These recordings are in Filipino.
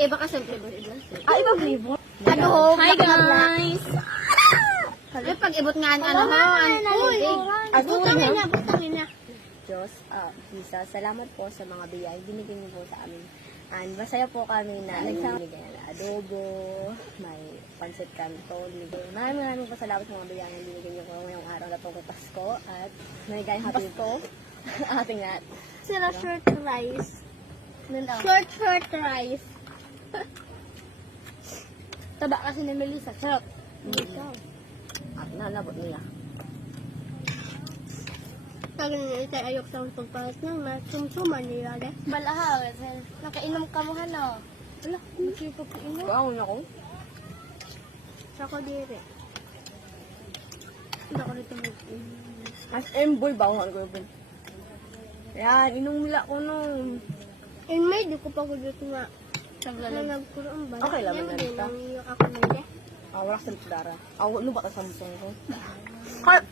iba ka sa flavor. Iba flavor. Ano ho? Hi guys! Ay, pag-ibot nga ano ho, ang tubig. Butangin na. Diyos, Jesus, salamat po sa mga biyay. Binigyan niyo po sa amin. And masaya po kami na nagsabigay na adobo, may pancit canton. Maraming po salamat sa mga biyay na binigyan niyo po ngayong araw na itong Pasko. At may gayang happy po. Ating at. Sila short rice. Short rice. Taba kasi ni Melissa. Sarap. At nalabot nila. Pag nilitay ayok sa pagpalit ng sumsuman nila. Balahaw. Nakainom ka mo hano. Wala, hindi ko painom. Baon ako. Sa ko dire. Hindi ako dito mag-inom. As boy, baon ko yun. Yan, inom nila ko nung. And may, di ko pa ko dito nga. Naglalag. Nagkuroon ba? Okay lang, Yan may din nalita. ang iyo ako nila. Wala sa dara. Ano ba ka sa musong ko? Heart!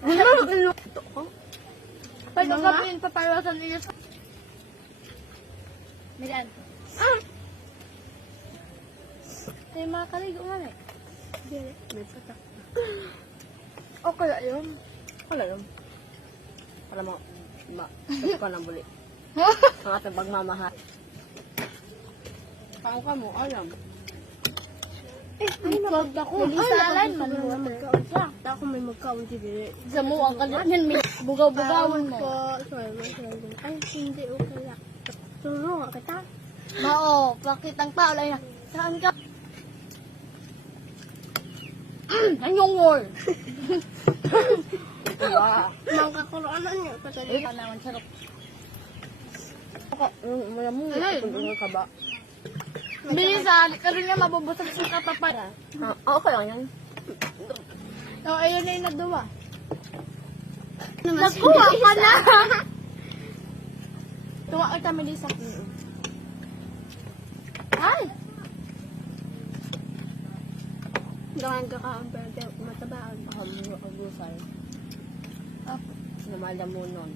Hindi mo mag-inom. Ito ko. Pag sabihin paparosan nila sa... Milan. Kaya mga kaligo man eh. Dire, may patak. Okay lang yun. Wala yun. Alam mo, ito ka ng buli. Ang ating pagmamahal. Paano ka mo? Alam. Ay, wag ako. Nalisalan man mo. Magkaon siya. Ako may magkaon si dire. Sa mo, ang kalanyan, may bugaw-bugawon mo. Sorry. Ay, hindi, okay lang. Tulungan kita. Mao, pakitang paulay na. Saan ka? Anyong wall. Wow. Mangkakuroanan niya. Patali. Ikaw naman, sarap. Ako, malam mo, kung ka ba? Bilisan, karoon nga mabubusog sa kapapara. Okay lang yan. O, ayun na yung nagduwa. Nagkuha ka na! Tuwa ka kami Lisa. Ay! Gawan ka ka ang pero matabaan. Agusay. Namala mo nun.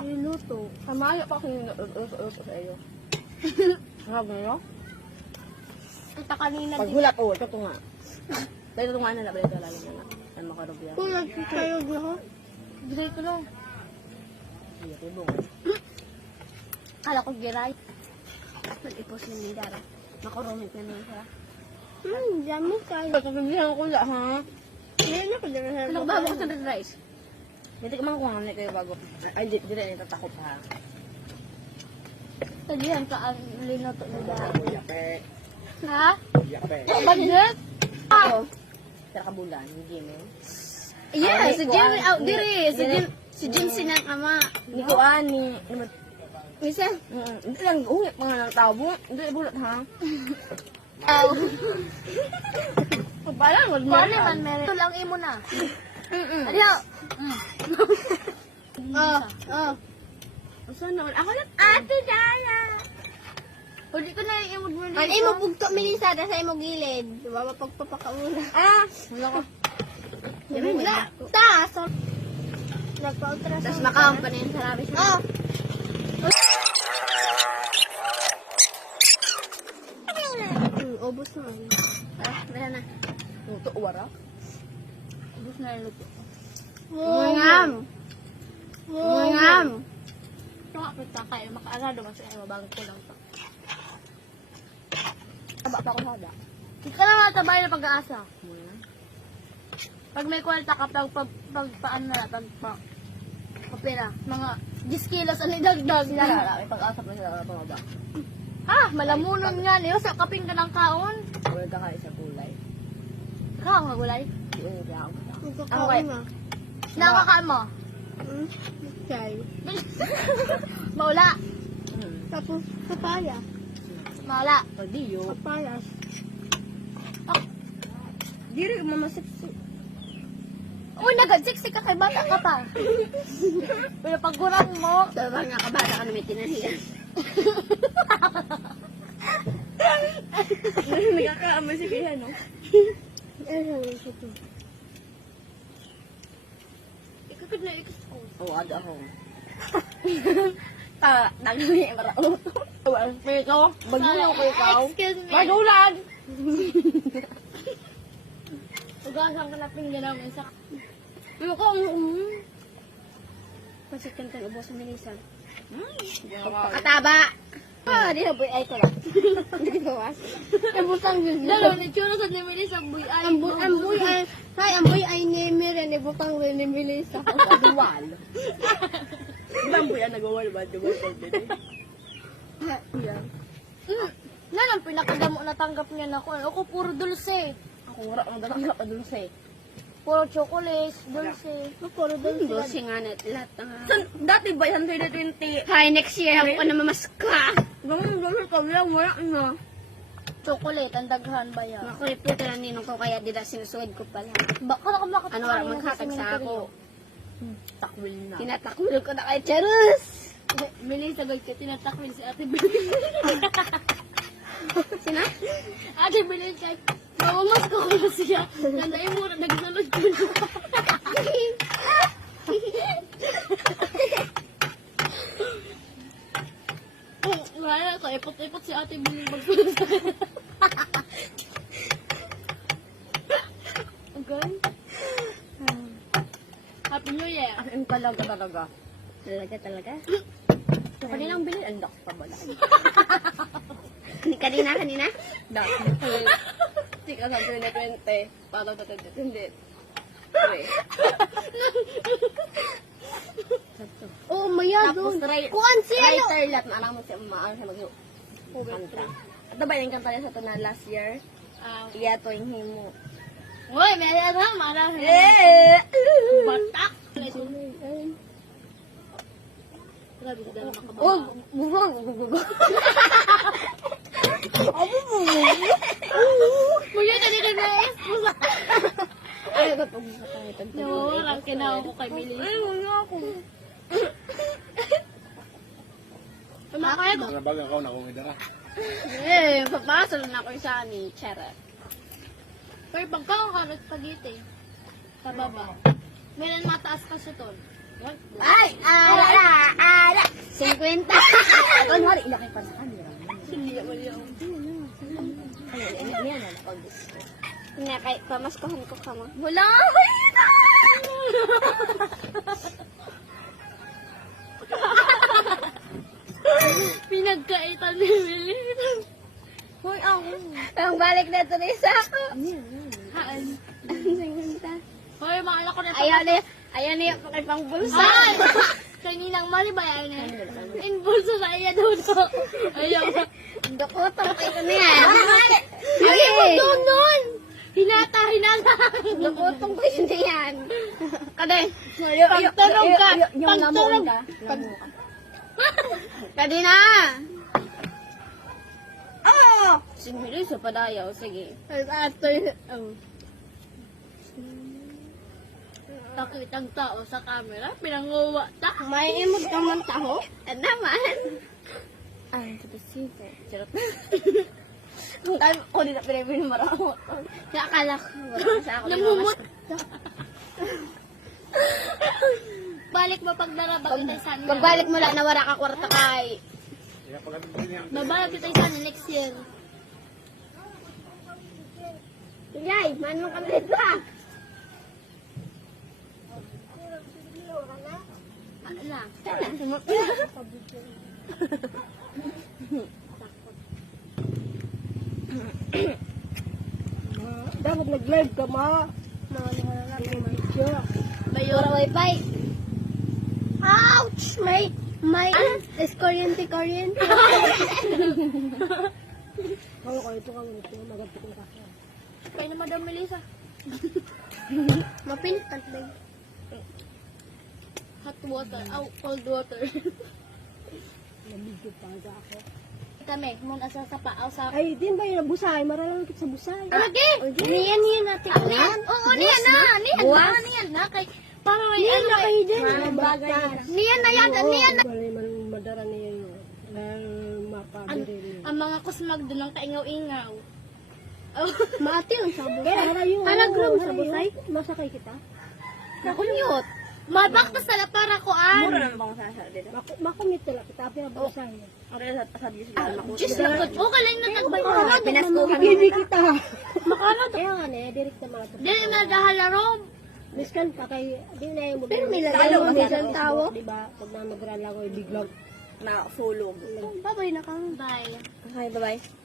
Niluto. Kamaya pa kung uso sa iyo. Ang nyo? Kita kanina Pag hulat, ito nga. Dahil ito nga na nabalito lalo na nga. Ano makarubya? kung nagkikayog na ho. Giray ko lang. Iya, tibong. Kala ko giray. Nag-ipos ni Midara. Makurumit na niya siya. Dami kayo. Pagkabibihan ko lang, ha? Ngayon na ko dyan na Ano ba mo sa red rice? Hindi ka man kung ano kayo bago. Ay, di rin natatakot ha. Talihan ka ang linoto nila. Yape. Ha? Yape. Budget? Ako. Tara ka bulan, hindi mo. Yeah, Ay, si kuan. Jim out dire. Dire. Si Jim sinang ama. Ni Kuan, ni... Isa? Hindi lang, uhit mga ng tabo. Hindi bulat ha. Aw. Parang, wag mo. Kali man meron. Ito lang imo na. Adiyo. Oh. Saan naman? Ako lang, Ate Dara. Uli ko na yung imod mo Ano imo pugto Melissa sa imo gilid. Diba mapagpapakauna. Wala ko. Wala. Ta. So, nagpa-ultrasound. Tapos makampanin sa labis mo. Oh. Ubus naman. Wala na. Ito, wara. Ubus na yung luto. Ngam. Ngam. Ito nga kita kayo. Makaagado man sa iyo. Bago ko lang ito. Taba pa ako sada. Hindi ka lang natabay na pag-aasa. Pag may kwalta ka, paano na, kapira. Mga 10 kilos ang idagdag. Sila, may pag-asap na sila mga ba. Ha? Malamunon nga niyo. Sa kaping ka ng kaon. Wala ka kayo sa gulay. Kaon nga gulay. Hindi ko kaya ako. Nagkakaon na. Nakakain mo. Chay. Maula. Tapos papaya. Maula. Pagdiyo. Papayas. Di rin mamasipsi. Uy, nagad-siksik ka kay bata ka pa. Pero pag gurang mo, Sabi nga kabata ka na may tinahiyan. Nagkakaamoy si Kaya, no? Ano ito? ikakad na ikas ko. Oo, ada ako. Nagawin yung para uto. Ito, bagulang ko ikaw. Excuse me. Bagulan! Ugasan ka na pinggan namin sa... Ano ko? Pansit kantang ubos sa milisan. Pagkakataba! Di na boy ay ko lang. Hindi ko was. Ang butang yun. Lalo, nitsura sa nimili sa buhay ay. Ang boy ay, ay, ang boy ay ni Miren, ni butang rin ni Melissa. Duwal. Ibang boy ang nag-wal ba? Duwal ko din. Yan. Nalang, pinakadamo na tanggap niya na ako. Ako, puro dulce. Ako wala ang dalang ka dulce. Puro chocolate, dulce. Puro doon sila. Dulce nga na lahat ng... Dati ba yan 2020? Hi, next year ako pa na mamaska. Ganun ka lang, wala na. Chocolate, ang daghan ba yan? Makulipot na ninong ko kaya dila sinusuod ko pala. Baka na makapakain. Ano wala maghatag sa ako. Takwil na. Tinatakwil ko na kay Charus. Melissa, gawin siya, tinatakwil si Ate Billy. Sina? Ate Billy, kay mamas ko ko siya. Nanday mo, nagsalod ko na. Wala ko, ipot-ipot si Ate Billy magpunta. Okay? Happy New Year. Ang talaga talaga. Talaga? So, kanilang bilhin, ang lock pa ba lang? Kanina? Lock. Hindi ka sa 2020. Para sa 2020. Oh, maya Tapos, doon. Kuan siya, no? writer lahat na alam mo siya umaan siya mag-kanta. At ba yung kanta niya sa ito na last year? Iya to yung himo. Uy, may alam, maalala. Batak. Grabe ka dala makabawa. Oh, bubong. Kuya, tadi ka na eh. Ay, ba pag sa tayo? No, lang kinawa ko kay Billy. Ay, wala ako. Tumakay ko. Narabagan ka na kung idara. Eh, papasal na ako sa ni Charot. Pero pagkakakarot spaghetti. Sa baba. Meron mataas pa siya tol. Ay, ala. 50. Ang hari, ilaki pa sa camera. Hindi ako yun. Ay, yan na napag-gusto. Nga, kay pamaskohan ko ka mo. Wala! Pinagkaitan ni Billy. Hoy, ako. Ang balik na ito rin sa ako. Haan. 50. Hoy, maala ko na Ayaw na yung pakipang bulsa. Ay! Kaninang mali ba yan eh? Inbulso sa iya doon ko. Ayaw. Dokotong kayo na yan. Ayaw mo doon nun! Hinata. Dokotong kayo na yan. Kaday. Pagtunog ka. Yung namuon ka. Kadina. Oh! Sige, sa padayaw. Sige. After, Taklit ang tao sa camera. Pinanguwa ta. may imod ka man taho? Naman. Ay, ito sito. Charot. Kung tayo, ko din na pinipin maramo. Nakakala ko. Wala sa ako. Namumot. Balik mo pag narabag kita sa niya. Pagbalik mo lang na wala ka kwarta kay. Kaya pag niya. Babalik kita sa niya next year. Yay, manong kami dito ah. Ala. Dapat nag-live ka, ma. Video. Bayo. Wifi. Ouch! May, is kuryente. Ano ko, ito ka muna. Maganda ko ka. Kaya na Madam Melissa. Mapintat ba? Hot water. Oh, cold water. Nabigyo pa ako. Kami, muna sa paaw sa... Ay, din ba yung busay? Maralang kita sa busay. Lagi! Niyan natin. Niyan? Oo, niyan na. Niyan na. Kay, para may Niyan ano na eh. kayo din. Niyan na yan. Niyan na. Wala man madara niya yun. Mapabiri niya. Ang mga kusmag doon ang kaingaw-ingaw. Oh. Maati ang sa busay. Para yung... Para group sa busay? Masakay kita? Nakunyot. Mabak pa sala para kuan. Mura naman bang sa dito. Makumit tala, kita pinabasa niya. Ang rin sa diyo sila makuha. Diyos na ko. O, kalay na tagbay ko. Pinaskuhan Hindi kita. Makano to? Kaya nga ne, direct na mga to. Dili na dahalarong. Miskan pa kay, di na yung Pero may Talo, lalo may kasi isang ako. tao. Diba? Pag na mag-run lang ako, biglang. Na fulog. Babay na kang. Bye. Okay, bye-bye.